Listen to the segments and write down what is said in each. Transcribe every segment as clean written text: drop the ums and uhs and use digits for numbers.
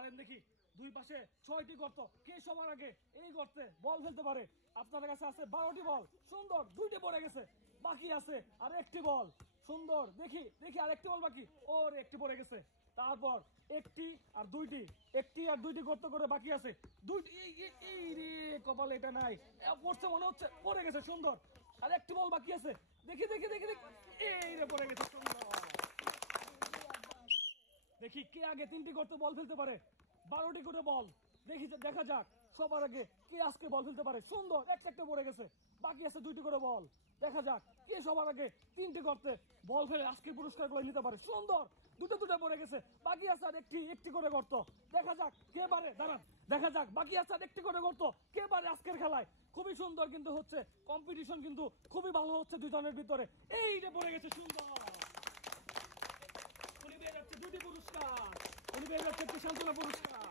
মারেন দেখি দুই পাশে 6টি গর্ত, কে সবার আগে এই গর্তে বল ফেলতে পারে। আপনার কাছে আছে 12টি বল, সুন্দর 2টি পড়ে গেছে, বাকি আছে আর একটি বল, সুন্দর দেখি দেখি আর একটি বল বাকি, ওর একটি পড়ে গেছে। তারপর একটি আর দুইটি গর্ত করে বাকি আছে, দুইটি এই রে কপালে এটা নাই, পড়ছে মনে হচ্ছে, পড়ে গেছে, সুন্দর আর একটি বল বাকি আছে, দেখি দেখি দেখি দেখি, এই রে পড়ে গেছে, সুন্দর। দেখি কে আগে 3টি গর্তে বল ফেলতে পারে, 12টি করে বল, দেখি দেখা যাক সবার আগে কে আজকে বল ফেলতে পারে, সুন্দর একটা পড়ে গেছে, বাকি আছে 2টি করে বল, দেখা যাক কে সবার আগে 3টি গর্তে বল ফেলে আজকে পুরস্কারগুলো নিতে পারে, সুন্দর দুটো পড়ে গেছে, বাকি আছে আর একটি করে গর্ত, দেখা যাক কে পারে, দাঁড়ান দেখা যাক বাকি আছে আর একটি করে গর্ত, কে পারে আজকের খেলায়। খুবই সুন্দর কিন্তু হচ্ছে, কম্পিটিশন কিন্তু খুবই ভালো হচ্ছে দুজনের ভিতরে, এই যে পড়ে গেছে, সুন্দর, উনি পেয়ে যাচ্ছে 2টি পুরস্কার, উনি পেয়ে যাচ্ছে একটি সান্ত্বনা পুরস্কার।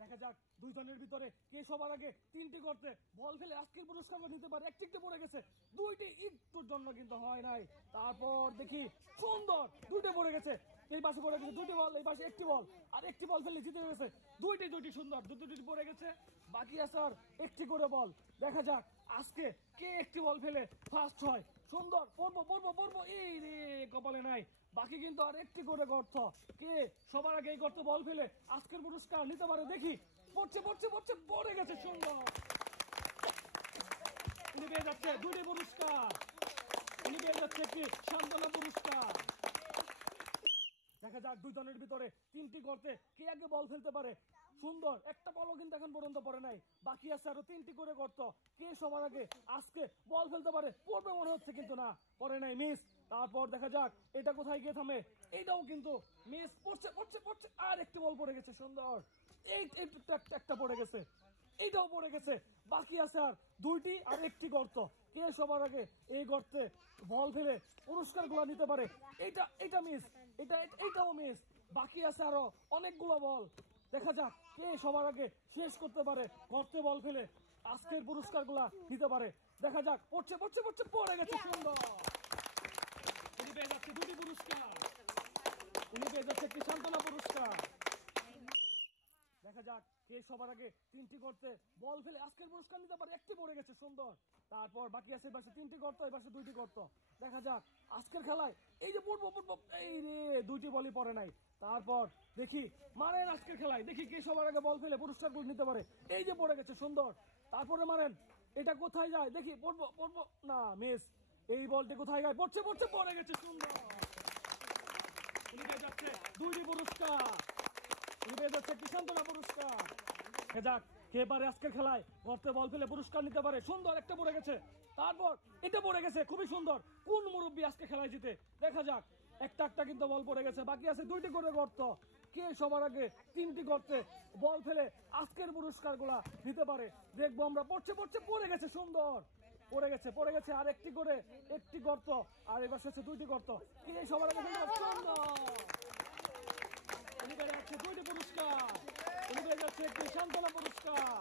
দেখা যাক দুইজনের ভিতরে কে সবার আগে 3টি গর্তে বল ফেলে আজকের পুরস্কার নিতে পারে। একটি পড়ে গেছে, 2টি একটুর জন্য কিন্তু হয় নাই। তারপর দেখি সুন্দর 2টি পড়ে গেছে, এই পাশে পড়ে গেছে 2টি বল, এই পাশে একটি বল, আর একটি বল ফেলে জিতে গেছে, দুইটি সুন্দর, দুটি পড়ে গেছে, বাকি আছে আর একটি করে বল। দেখা যাক আজকে কে একটি বল ফেলে ফার্স্ট হয়, সুন্দর পড়বো, এই রে কপালে নাই, বাকি কিন্তু আর একটি করে গর্ত, কে সবার আগে এই গর্ত বল ফেলে আজকের পুরস্কার নিতে পারে, দেখি পড়ছে পড়ে গেছে, সুন্দর, উনি পেয়ে যাচ্ছে 2টি পুরস্কার, উনি পেয়ে যাচ্ছে একটি সান্ত্বনা পুরস্কার। দেখা যাক দুইজনের ভিতরে 3টি গর্তে কে আগে বল ফেলতে পারে, সুন্দর একটা বলও কিন্তু এখন পর্যন্ত পড়ে নাই, বাকি আছে আরো 3টি করে গর্ত, কে সবার আগে আজকে বল ফেলতে পারে, পড়বে মনে হচ্ছে কিন্তু না, পড়ে নাই, মিস। তারপর দেখা যাক এটা কোথায় গিয়ে থামে, এইটাও কিন্তু মিস, পড়ছে আর একটি বল পড়ে গেছে, সুন্দর, এই একটা পড়ে গেছে, এইটাও পড়ে গেছে, বাকি আছে আর 2টি আর একটি গর্ত, কে সবার আগে এই গর্তে বল ফেলে পুরস্কার গুলা নিতে পারে, এটা মিস, এটাও মিস, বাকি আছে আরো অনেকগুলো বল, দেখা যাক কে সবার আগে শেষ করতে পারে গর্তে বল ফেলে আজকের পুরস্কার গুলা নিতে পারে। দেখা যাক পড়ছে পড়ে গেছে, সুন্দর, উনি পেয়ে যাচ্ছে 2টি পুরস্কার, উনি পেয়ে যাচ্ছে একটি সান্ত্বনা পুরস্কার। দেখা যাক কে সবার আগে 3টি গর্তে বল ফেলে আজকের পুরস্কার নিতে পারে, একটি পড়ে গেছে, সুন্দর, তারপর বাকি আছে পাশে 3টি গর্ত, এই পাশে 2টি গর্ত, দেখা যাক আজকের খেলায় এই যে পড়বো, এই রে 2টি বলই পড়ে নাই। তারপর দেখি মারেন আজকের খেলায়, দেখি কে সবার আগে বল ফেলে পুরস্কারগুলো নিতে পারে, এই যে পড়ে গেছে, সুন্দর, তারপরে মারেন, এটা কোথায় যায় দেখি, পড়বো না, মিস, এই বলটি কোথায় যায়, পড়ছে পড়ে গেছে, সুন্দর, উনি পেয়ে যাচ্ছে 2টি পুরস্কার, উনি পেয়ে যাচ্ছে একটি সান্ত্বনা পুরস্কার। দেখা যাক কে পারে আজকের খেলায় গর্তে বল ফেলে পুরস্কার নিতে পারে, সুন্দর একটা পড়ে গেছে, তারপর এটা পড়ে গেছে, খুবই সুন্দর, কোন মুরব্বী আজকে খেলায় জিতে, দেখা যাক একটা কিন্তু বল পড়ে গেছে, বাকি আছে 2টি করে গর্ত, কে সবার আগে 3টি গর্তে বল ফেলে আজকের পুরস্কার গুলা নিতে পারে, দেখবো আমরা, পড়ছে পড়ে গেছে, সুন্দর, পড়ে গেছে আর একটি গর্ত, আর এবার হচ্ছে 2টি গর্ত, কে সবার আগে, সুন্দর, উনি পেয়ে যাচ্ছে 2টি পুরস্কার, উনি পেয়ে যাচ্ছে একটি সান্ত্বনা পুরস্কার।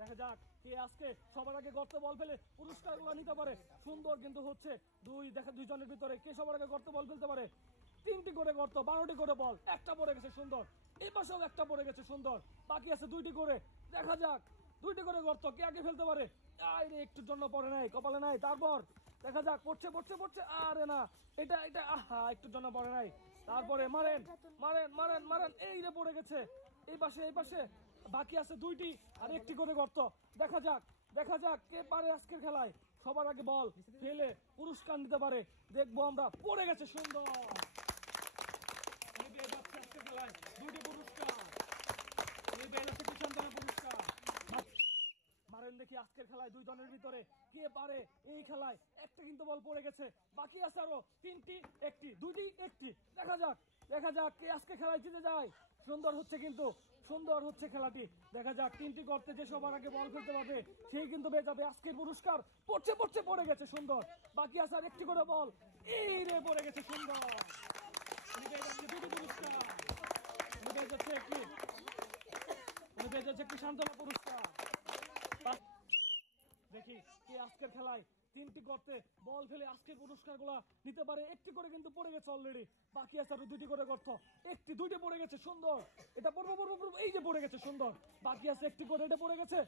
দেখা যাক কে আজকে সবার আগে গর্তে বল ফেলে পুরস্কার গুলো নিতে পারে, সুন্দর কিন্তু হচ্ছে দুইজনের ভিতরে কে সবার আগে গর্তে বল ফেলতে পারে, 3টি করে গর্ত, 12টি করে বল, একটা পড়ে গেছে, সুন্দর, এই পাশেও একটা পড়ে গেছে, সুন্দর, বাকি আছে 2টি করে, দেখা যাক 2টি করে গর্ত কে আগে ফেলতে পারে, আরে একটুর জন্য পড়ে নাই, কপালে নাই, তারপর দেখা যাক পড়ছে, আরে না, এটা আহা একটুর জন্য পড়ে নাই, তারপরে মারেন, এই রে পড়ে গেছে, এই পাশে বাকি আছে 2টি আর একটি করে গর্ত, দেখা যাক কে পারে আজকের খেলায় সবার আগে বল ফেলে পুরস্কার নিতে পারে, দেখবো আমরা, পড়ে গেছে, সুন্দর, উনি পেয়ে যাচ্ছে আজকের খেলায় 2টি পুরস্কার, উনি পেয়ে যাচ্ছে একটি সান্ত্বনা পুরস্কার। মারেন দেখি আজকের খেলায় দুইজনের ভিতরে কে পারে এই খেলায়, একটা কিন্তু বল পড়ে গেছে, বাকি আছে আরো 3টি, একটি, দেখা যাক কে আজকে খেলায় জিতে যায়, সুন্দর হচ্ছে খেলাটি, দেখা যাক 3টি গর্তে যে সবার আগে বল ফেলতে পারবে সেই কিন্তু পেয়ে যাবে আজকের পুরস্কার, পড়ে গেছে, সুন্দর, বাকি আছে আর একটি করে বল, এই রে পড়ে গেছে, সুন্দর, উনি পেয়ে যাচ্ছে 2টি পুরস্কার, উনি পেয়ে যাচ্ছে একটি সান্ত্বনা পুরস্কার। দেখি কে আজকের খেলায় তিনটি গর্তে বল ফেলে আজকের পুরস্কারগুলো নিতে পারে। একটি করে কিন্তু পড়ে গেছে অলরেডি, বাকি আছে আরো দুটি করে গর্ত। দুইটি পড়ে গেছে, সুন্দর। এটা পড়বো, এই যে পড়ে গেছে, সুন্দর। বাকি আছে একটি করে, এটা পড়ে গেছে,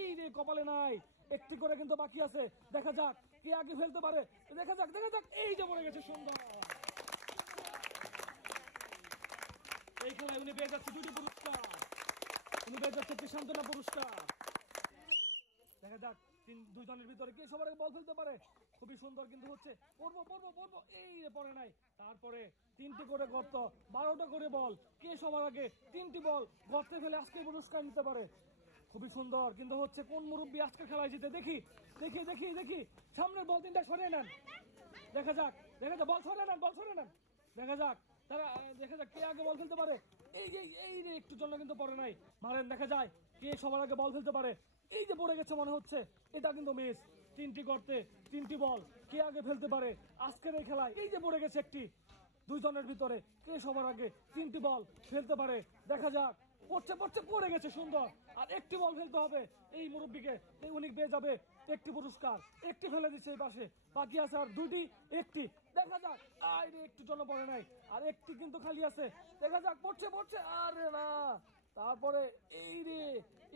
এই রে কপালে নাই। একটি করে কিন্তু বাকি আছে, দেখা যাক কে আগে ফেলতে পারে। দেখা যাক, এই যে পড়ে গেছে, সুন্দর। এই খেলায় উনি পেয়ে যাচ্ছে দুটি পুরস্কার, উনি পেয়ে যাচ্ছে একটি সান্ত্বনা পুরস্কার। দেখা যাক দুইজনের ভিতরে কে সবার আগে বল ফেলতে পারে। খুবই সুন্দর কিন্তু হচ্ছে, পড়বো, এই পড়ে নাই। তারপরে তিনটি করে গর্ত, 12টা করে বল, কে সবার আগে তিনটি বল গর্তে ফেলে আজকে পুরস্কার নিতে পারে। খুবই সুন্দর কিন্তু হচ্ছে, কোন মুরব্বী আজকে খেলায় জিতে। দেখি, সামনের বল তিনটা সরিয়ে নেন। দেখা যাক, বল সরিয়ে নেন। দেখা যাক কে আগে বল ফেলতে পারে। এই রে একটু জন্য কিন্তু পড়ে নাই। মারেন, দেখা যায় কে সবার আগে বল ফেলতে পারে। এই যে পড়ে গেছে মনে হচ্ছে, এটা কিন্তু মিস। তিনটি গর্তে তিনটি বল, কে আগে ফেলতে পারে আজকের এই খেলায়। এই যে পড়ে গেছে একটি, দুইজনের ভিতরে কে সবার আগে তিনটি বল ফেলতে পারে। দেখা যাক, পড়ে গেছে, সুন্দর। আর একটি বল ফেলতে হবে এই মুরব্বীকে, উনি পেয়ে যাবে একটি পুরস্কার। একটি ফেলে দিচ্ছে এই পাশে, বাকি আছে আর দুটি। একটি, দেখা যাক, আরে একটু জন্য পড়ে নাই, আর একটি কিন্তু খালি আছে। দেখা যাক, পড়ছে, আরে না। তারপরে এই রে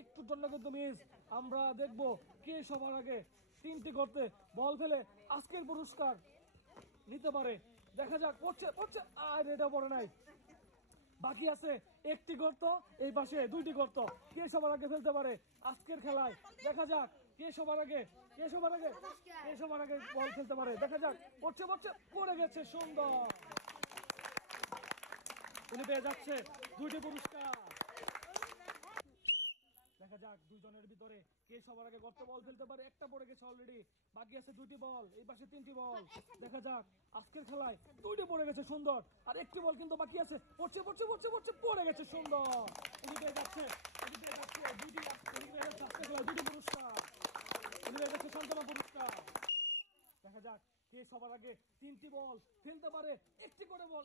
একটুর জন্য কিন্তু মিস। আমরা দেখবো কে সবার আগে তিনটি করতে বল ফেলে আজকের পুরস্কার নিতে পারে। দেখা যাক, পড়ছে, আর এটা পড়ে নাই। বাকি আছে একটি গর্ত, এই পাশে দুইটি গর্ত, কে সবার আগে ফেলতে পারে আজকের খেলায়। দেখা যাক কে সবার আগে বল ফেলতে পারে। দেখা যাক, পড়ছে, পড়ে গেছে, সুন্দর। উনি পেয়ে যাচ্ছে দুইটি পুরস্কার। দেখা যাক দুইজনের ভিতরে কে সবার আগে গর্তে বল ফেলতে পারে। একটা পড়ে গেছে অলরেডি, বাকি আছে দুটি বল, এই পাশে তিনটি বল। দেখা যাক আজকের খেলায় দুইটি পড়ে গেছে, সুন্দর। আর একটি বল কিন্তু বাকি আছে, পড়ছে, পড়ে গেছে, সুন্দর। উনি পেয়ে যাচ্ছে দুটি পুরস্কার, উনি পেয়ে যাচ্ছে সান্ত্বনা পুরস্কার। দেখা যাক কে সবার আগে তিনটি বল ফেলতে পারে। একটি করে বল,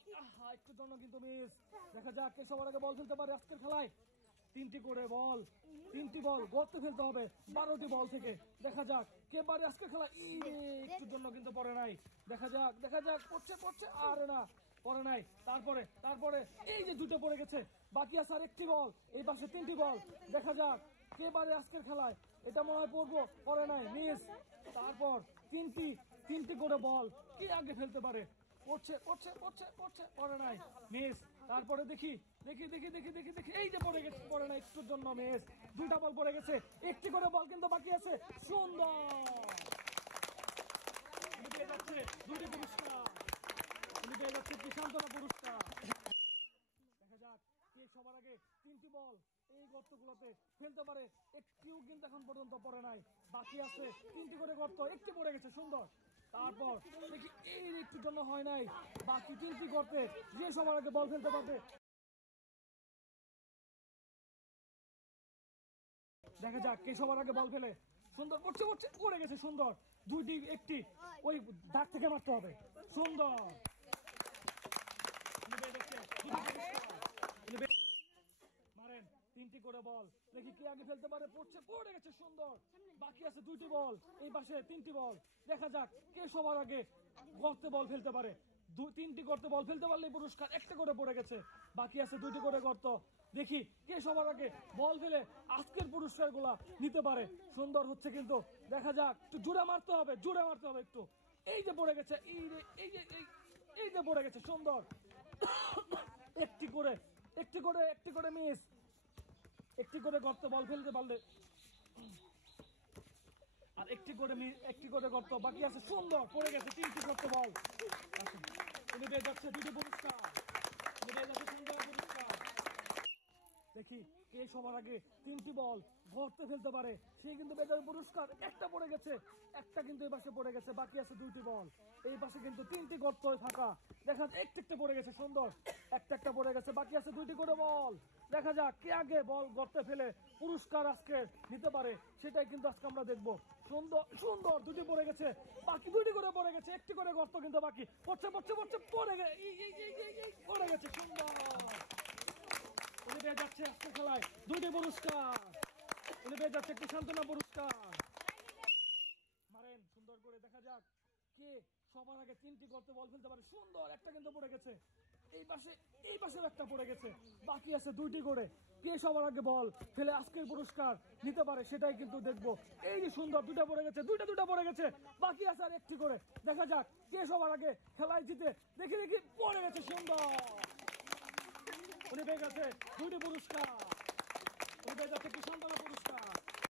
একটু জন্য কিন্তু মিস। দেখা যাক কে সবার আগে বল ফেলতে পারে আজকের খেলায়। তিনটি বল গর্তে ফেলতে হবে 12টি বল থেকে। দেখা যাক কে পারে আজকের খেলা। একটুর জন্য কিন্তু পড়ে নাই। দেখা যাক, পড়ছে, আরে না, পড়ে নাই। তারপরে এই যে দুটো পড়ে গেছে, বাকি আছে আর একটি বল, এই পাশে তিনটি বল। দেখা যাক কে পারে আজকের খেলায়। এটা মনে হয় পড়ে নাই, মিস। তারপর তিনটি করে বল, কে আগে ফেলতে পারে। পড়ে নাই, মিস। তারপরে দেখি, এই যে পড়ে নাই, একটুর জন্য মিস। দুইটা বল পড়ে গেছে, একটি করে বল কিন্তু বাকি আছে, সুন্দর। দুটি পুরস্কার, একটি সান্ত্বনা পুরস্কার। দেখা যাক কে সবার আগে তিনটি বল এই গর্তগুলোতে ফেলতে পারে। একটিও কিন্তু এখন পর্যন্ত পড়ে নাই, বাকি আছে তিনটি করে গর্ত, একটি পড়ে গেছে, সুন্দর। তারপর দেখি এই একটুর জন্য হয় নাই, বাকি তিনটি গর্তে যে সবার আগে বল ফেলতে পারবে। দেখা যাক কে সবার আগে বল ফেলে, সুন্দর। পড়ে গেছে, সুন্দর। একটি ওই দাগ থেকে মারতে হবে, সুন্দর। মারেন, তিনটি করে বল, দেখি কে আগে ফেলতে পারে। পড়ে গেছে, সুন্দর। বাকি আছে দুইটি বল, এই পাশে তিনটি বল। দেখা যাক কে সবার আগে গর্তে বল ফেলতে পারে। তিনটি গর্তে বল ফেলতে পারলে পুরস্কার। একটা করে পড়ে গেছে, বাকি আছে দুইটি করে গর্ত। দেখি কে সবার আগে বল ফেলে আজকের পুরস্কার গুলা নিতে পারে। সুন্দর হচ্ছে কিন্তু, দেখা যাক, একটু জোরে মারতে হবে একটু। এই যে পড়ে গেছে, এই যে পড়ে গেছে, সুন্দর। একটি করে মিস। একটি করে গর্ত বল ফেলতে পারলে, আর একটি করে গর্ত বাকি আছে, সুন্দর। পড়ে গেছে তিনটি গর্ত বল। উনি পেয়ে যাচ্ছে দুটি পুরস্কার, সুন্দর পুরস্কার। দেখি কে সবার আগে তিনটি বল গর্তে ফেলতে পারে, সে কিন্তু পেয়ে যাবে পুরস্কার। একটা পড়ে গেছে, একটা কিন্তু এই পাশে পড়ে গেছে, বাকি আছে দুইটি বল, এই পাশে কিন্তু তিনটি গর্ত ফাঁকা। দেখা যাচ্ছে একটা পড়ে গেছে, সুন্দর। একটা পড়ে গেছে, বাকি আছে দুইটি করে বল। দেখা যাক কে আগে বল গর্তে ফেলে পুরস্কার আজকে নিতে পারে, সেটাই কিন্তু আজকে আমরা দেখবো। সুন্দর দুটি পড়ে গেছে, বাকি দুটি করে পড়ে গেছে, একটি করে গর্ত কিন্তু বাকি। পড়ে গেছে, সুন্দর। উনি পেয়ে যাচ্ছে আজকে খেলায় দুটি পুরস্কার, উনি পেয়ে যাচ্ছে একটি সান্ত্বনা পুরস্কার। মারেন, সুন্দর। গর্তে বল ফেলতে পারে, সুন্দর, একটা কিন্তু পড়ে গেছে। এই পাশেও একটা পড়ে গেছে, বাকি আছে 2টি করে। কে সবার আগে বল ফেলে আজকের পুরস্কার নিতে পারে সেটাই কিন্তু দেখবো। এই যে সুন্দর, 2টা পড়ে গেছে, দুইটা পড়ে গেছে, বাকি আছে আর 1টি করে। দেখা যাক কে সবার আগে খেলায় জিতে। দেখি পড়ে গেছে, সুন্দর, উনি পেয়ে গেছে 2টি পুরস্কার, উনি পেয়ে যাচ্ছে কি সুন্দর পুরস্কার।